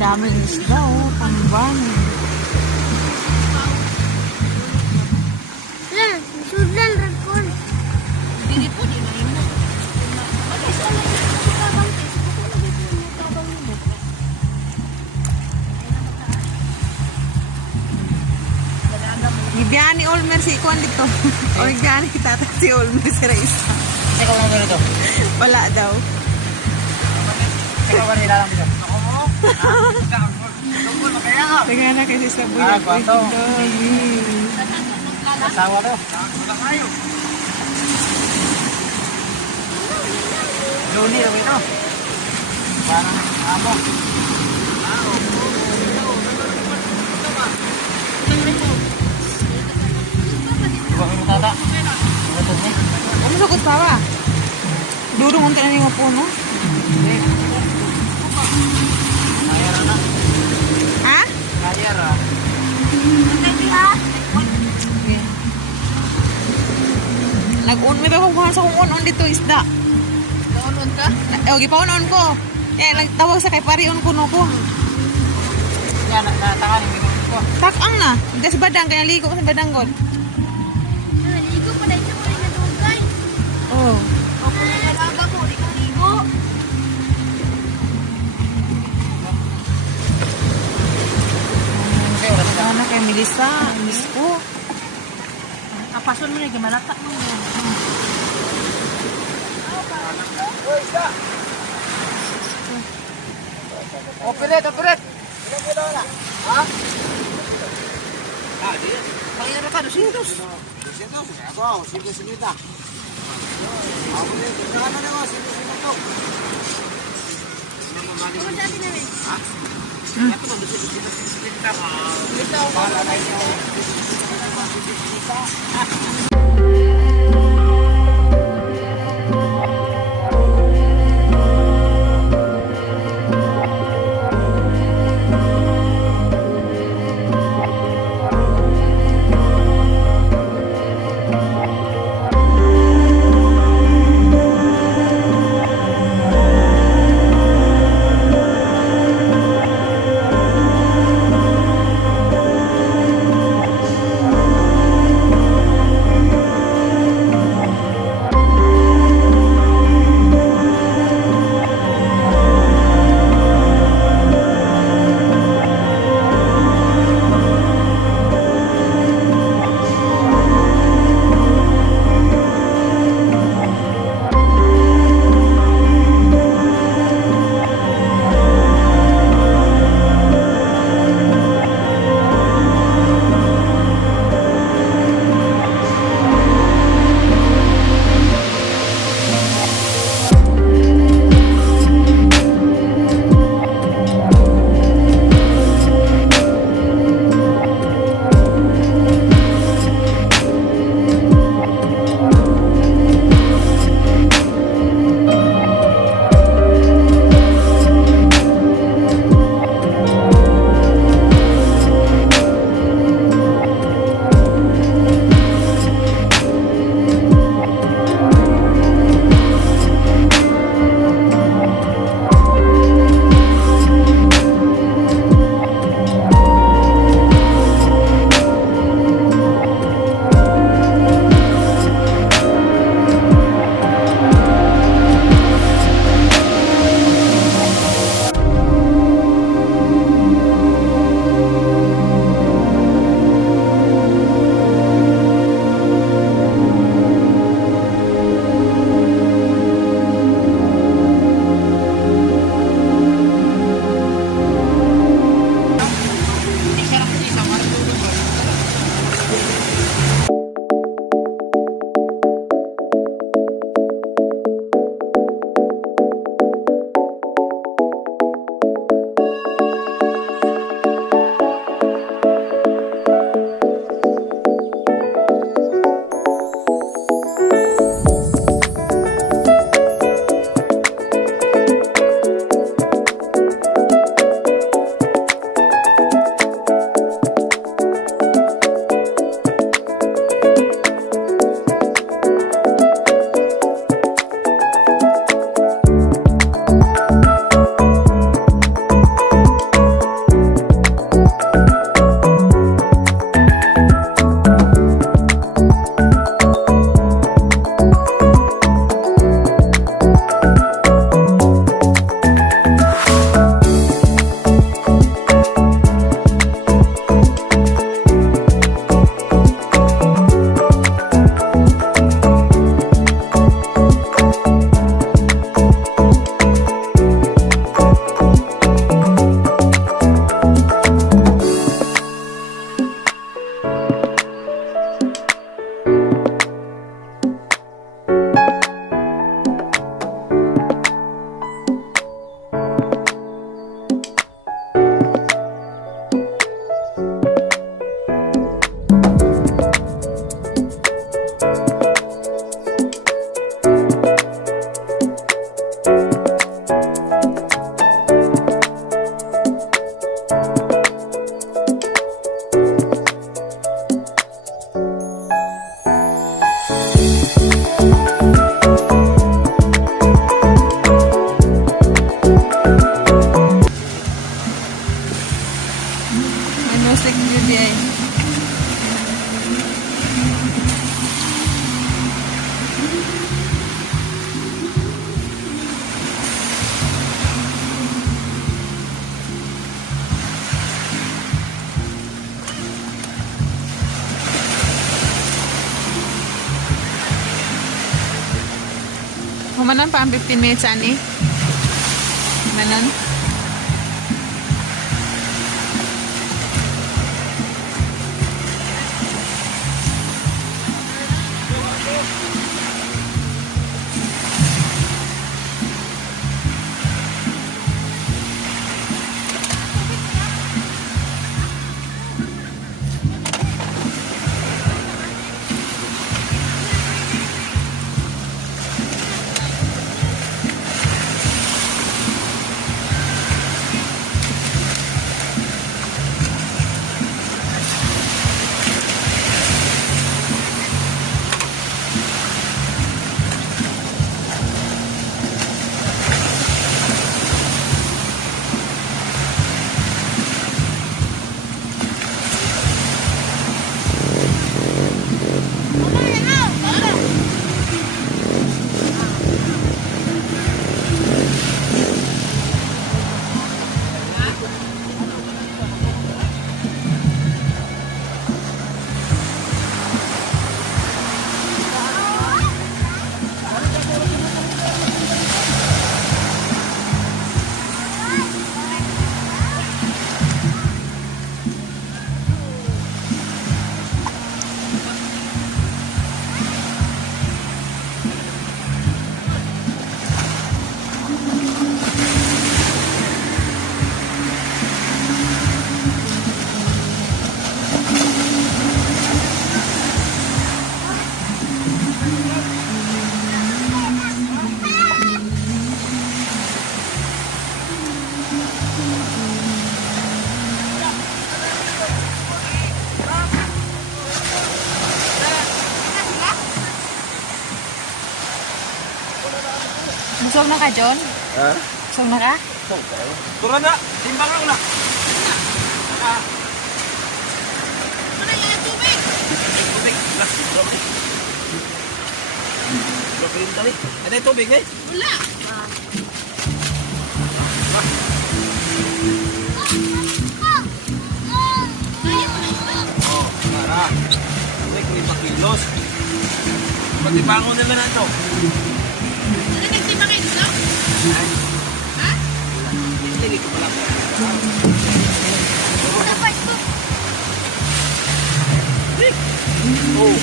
daming isda, oh. Tamban. Lan, sudan rakon. Dili po, di na imo. Mag-isa lang yung tabang test. Kung ano dito yung tabang mo. Ibiyaan ni Olmer si Ikuan dito. O ibiyaan ni tata si Olmer si Raisa. Ikaw lang ganito. Wala daw. Ikaw ba nilalang dito? Ako mo? Tingnan na kasi sa buhay. Kwanto. Asawa to. Luni lang ito. Parang amo. Bakit mo tata? Ano sa kustawa? Durong ang tanan yung puno? Mayara na. Ha? Mayara. May ba kung kuhan sa kung on dito isda? Naunon ka? Gipaunon ko. Tawag sa kay parion ko no ko. Yan, natangan yung minum ko. Takang na. Hindi sa badang, kaya ligo ko sa badang god. Ligo pa dahil sa mga nadugay. Oh. Opo na nalaga po, di ka ligo. Sana kay Melissa. Miss ko. Kapason mo na, gimalata mo. Operate, operate. Ha? Ah, di. Pangina ka, 200. Ako, sinita. Ako din, kailangan na ako, sinita to. Ano dati namin? Ha? Ako ba, sinita ka? Para na ito. Humanan pa ang 15 minutes, ani. Humanan. Busog na ka, John? Ha? Busog na ka? Tura na! Timbang lang na! Ano yung tubig? Tubig! Last, tubig! Tubig tali! Ano yung tubig eh? Wala. Oh, tara! Tubig, 5 kilos! Patibangon nila na ito! Ano nagtimba kayo dito? Ha? Hindi ko pala. Ano pa ito? Oh!